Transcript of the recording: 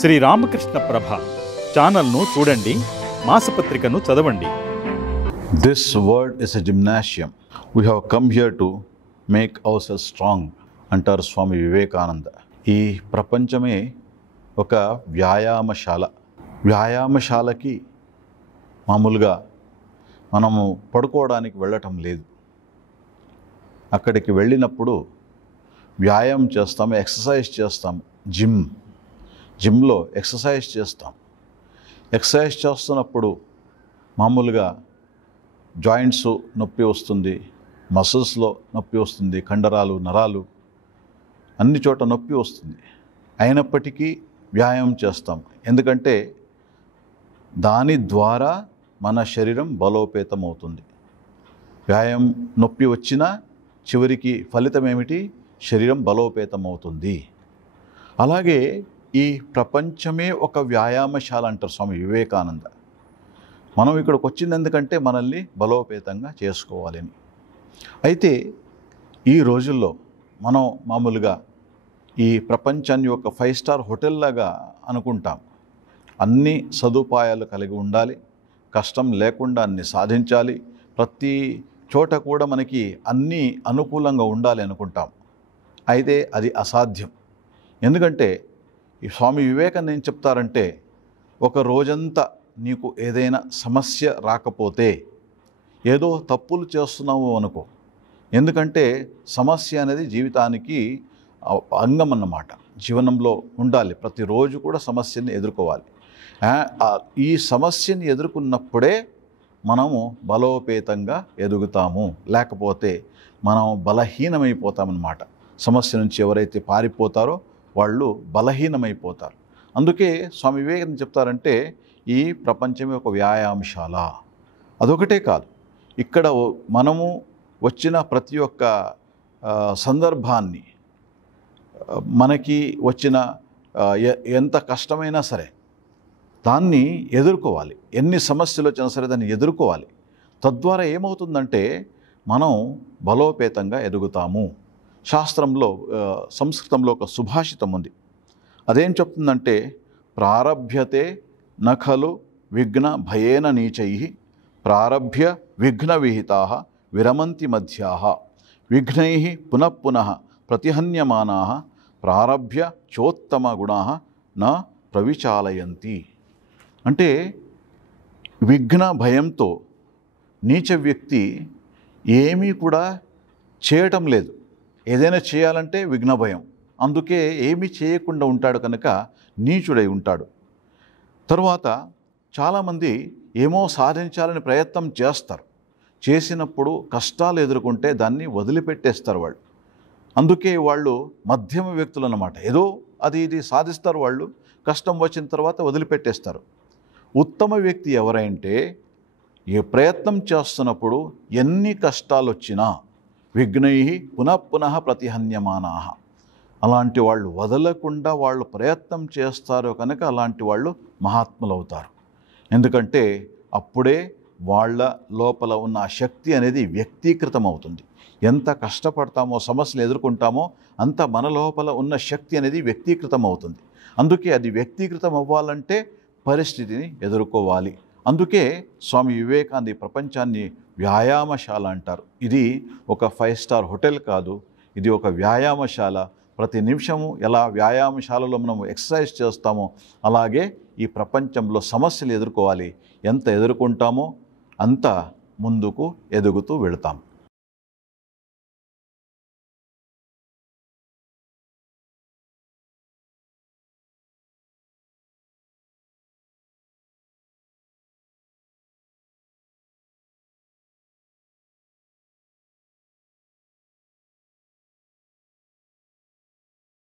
శ్రీ రామకృష్ణ ప్రభ ఛానల్ను చూడండి, మాసపత్రికను చదవండి. This world is a gymnasium. We have come here to make ourselves strong అంటారు స్వామి వివేకానంద. ఈ ప్రపంచమే ఒక వ్యాయామశాల. వ్యాయామశాలకి మామూలుగా మనము పడుకోవడానికి వెళ్ళటం లేదు. అక్కడికి వెళ్ళినప్పుడు వ్యాయామం చేస్తాము, ఎక్సర్సైజ్ చేస్తాము. జిమ్లో ఎక్సర్సైజ్ చేస్తాం. ఎక్సర్సైజ్ చేస్తున్నప్పుడు మామూలుగా జాయింట్స్ నొప్పి వస్తుంది, మసిల్స్లో నొప్పి వస్తుంది, కండరాలు, నరాలు అన్ని చోట నొప్పి వస్తుంది. అయినప్పటికీ వ్యాయామం చేస్తాం. ఎందుకంటే దాని ద్వారా మన శరీరం బలోపేతం అవుతుంది. వ్యాయామం నొప్పి వచ్చినా చివరికి ఫలితం ఏమిటి? శరీరం బలోపేతం అవుతుంది. అలాగే ఈ ప్రపంచమే ఒక వ్యాయామశాల అంటారు స్వామి వివేకానంద. మనం ఇక్కడికి వచ్చింది ఎందుకంటే మనల్ని బలోపేతంగా చేసుకోవాలని. అయితే ఈ రోజుల్లో మనం మామూలుగా ఈ ప్రపంచాన్ని ఒక 5 స్టార్ హోటల్ లాగా అనుకుంటాం. అన్ని సదుపాయాలు కలిగి ఉండాలి, కష్టం లేకుండా అన్ని సాధించాలి, ప్రతి చోట కూడా మనకి అన్నీ అనుకూలంగా ఉండాలి అనుకుంటాం. అయితే అది అసాధ్యం. ఎందుకంటే ఈ స్వామి వివేకానంద ఏం చెప్తారంటే, ఒక రోజంతా నీకు ఏదైనా సమస్య రాకపోతే ఏదో తప్పులు చేస్తున్నావు అనుకో. ఎందుకంటే సమస్య అనేది జీవితానికి అంగం అన్నమాట. జీవనంలో ఉండాలి, ప్రతిరోజు కూడా సమస్యని ఎదుర్కోవాలి. ఈ సమస్యని ఎదుర్కొన్నప్పుడే మనము బలోపేతంగా ఎదుగుతాము, లేకపోతే మనం బలహీనమైపోతామన్నమాట. సమస్య నుంచి ఎవరైతే పారిపోతారో వాళ్ళు బలహీనమైపోతారు. అందుకే స్వామి వివేకానంద చెప్తారంటే ఈ ప్రపంచమే ఒక వ్యాయామశాల. అదొకటే కాదు, ఇక్కడ మనము వచ్చిన ప్రతి ఒక్క సందర్భాన్ని, మనకి వచ్చిన ఎంత కష్టమైనా సరే దాన్ని ఎదుర్కోవాలి. ఎన్ని సమస్యలు వచ్చినా సరే దాన్ని ఎదుర్కోవాలి. తద్వారా ఏమవుతుందంటే మనం బలోపేతంగా ఎదుగుతాము. శాస్త్రంలో సంస్కృతంలో ఒక సుభాషితం ఉంది. అదేం చెప్తుందంటే, ప్రారభ్యతే నఖలు విఘ్న భయేన నీచై ప్రారభ్య విఘ్న విహితా విరమంతి మధ్యాః విఘ్నై పునఃపునః ప్రతిహన్యమానా ప్రారభ్య చోత్తమ గుణా న ప్రవిచాలయంతి. అంటే విఘ్న భయంతో నీచ వ్యక్తి ఏమీ కూడా చేయటం లేదు. ఏదైనా చేయాలంటే విఘ్న భయం, అందుకే ఏమీ చేయకుండా ఉంటాడు, కనుక నీచుడై ఉంటాడు. తరువాత చాలామంది ఏమో సాధించాలని ప్రయత్నం చేస్తారు. చేసినప్పుడు కష్టాలు ఎదుర్కొంటే దాన్ని వదిలిపెట్టేస్తారు వాళ్ళు. అందుకే వాళ్ళు మధ్యమ వ్యక్తులు అన్నమాట. ఏదో అది ఇది సాధిస్తారు వాళ్ళు, కష్టం వచ్చిన తర్వాత వదిలిపెట్టేస్తారు. ఉత్తమ వ్యక్తి ఎవరంటే, ఏ ప్రయత్నం చేస్తున్నప్పుడు ఎన్ని కష్టాలు వచ్చినా విఘ్నై పునఃపునః ప్రతిహన్యమానా, అలాంటి వాళ్ళు వదలకుండా వాళ్ళు ప్రయత్నం చేస్తారు కనుక అలాంటి వాళ్ళు మహాత్ములు అవుతారు. ఎందుకంటే అప్పుడే వాళ్ళ లోపల ఉన్న ఆ శక్తి అనేది వ్యక్తీకృతం అవుతుంది. ఎంత కష్టపడతామో, సమస్యలు ఎదుర్కొంటామో అంత మన లోపల ఉన్న శక్తి అనేది వ్యక్తీకృతం అవుతుంది. అందుకే అది వ్యక్తీకృతం అవ్వాలంటే పరిస్థితిని ఎదుర్కోవాలి. అందుకే స్వామి వివేకానంద ప్రపంచాన్ని వ్యాయామశాల అంటారు. ఇది ఒక 5 స్టార్ హోటల్ కాదు, ఇది ఒక వ్యాయామశాల. ప్రతి నిమిషము ఎలా వ్యాయామశాలలో మనము ఎక్సర్సైజ్ చేస్తామో అలాగే ఈ ప్రపంచంలో సమస్యలు ఎదుర్కోవాలి. ఎంత ఎదుర్కొంటామో అంత ముందుకు ఎదుగుతూ వెళతాం.